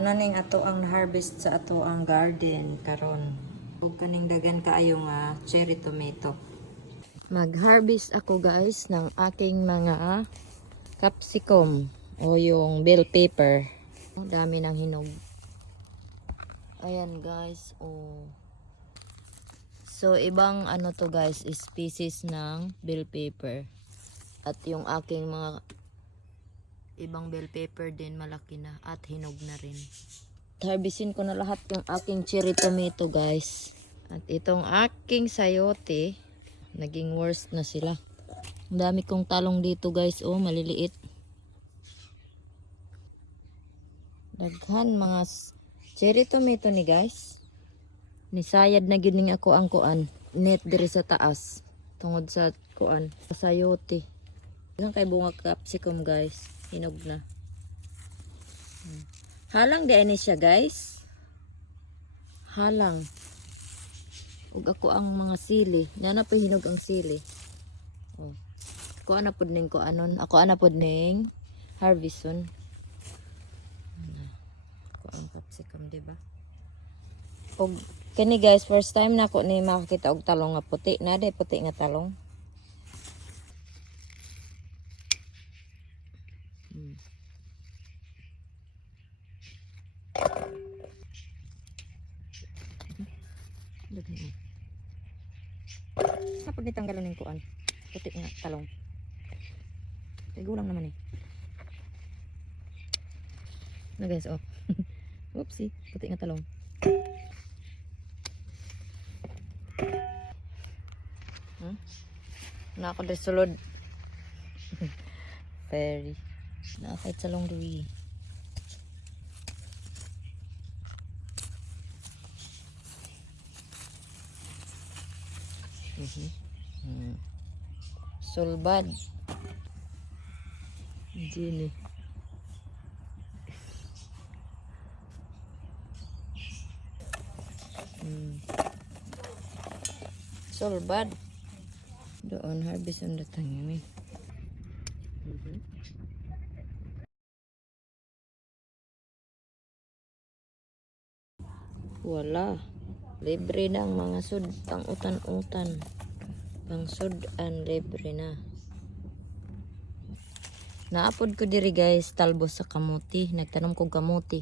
Muna ning ato ang harvest sa ato ang garden karon. Ug kaning dagan kaayo nga cherry tomato. Mag-harvest ako guys ng aking mga capsicum o yung bell pepper. Ang dami ng hinog. Ayan guys, oh. So ibang ano to guys, species ng bell pepper. At yung aking mga ibang bell pepper din malaki na at hinog na rin. Harvestin ko na lahat yung aking cherry tomato guys. At itong aking sayote, naging worst na sila. Ang dami kong talong dito guys, oh maliliit. Daghan mga cherry tomato ni guys. Nisayad na gining ako ang kuan. Net diri sa taas. Tungod sa kuan. Sayote. Daghan kay bunga capsicum guys. Hinog na. Halang di ani siya guys. Halang. Ug ako ang mga sili. Nana pa hinog ang sili. Oh. Ako ana pud ning kuanon. Ako ana pud ning harveston. Ako ang capsicum, di ba? Og kani guys, first time na ako ni makakita og talong nga puti. Naday puti nga talong. Kapag nitanggalan ng kuan, puti nga talong. Igulang naman eh. Na guys, oh. Oopsie, puti nga talong. Na ako desulod. Very. Nakakait sa long dui. Sulbad. Gini. Sulbad. Doon harvest on datang yun. Wala. Libre na ang mga sud pang utan-utan. Pang sudan libre na. Naapod ko diri guys talbos sa kamuti. Nagtanom ko kamuti.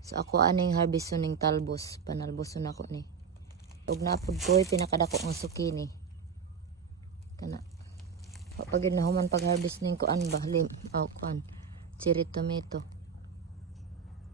So ako aning harvest ning talbos. Panalboson ako ni. Ug naapod ko pinakadako nga sukini. Kana. Pag nahuman pag harvest ning kuan ba lim. Oh kuan. Cherry tomato.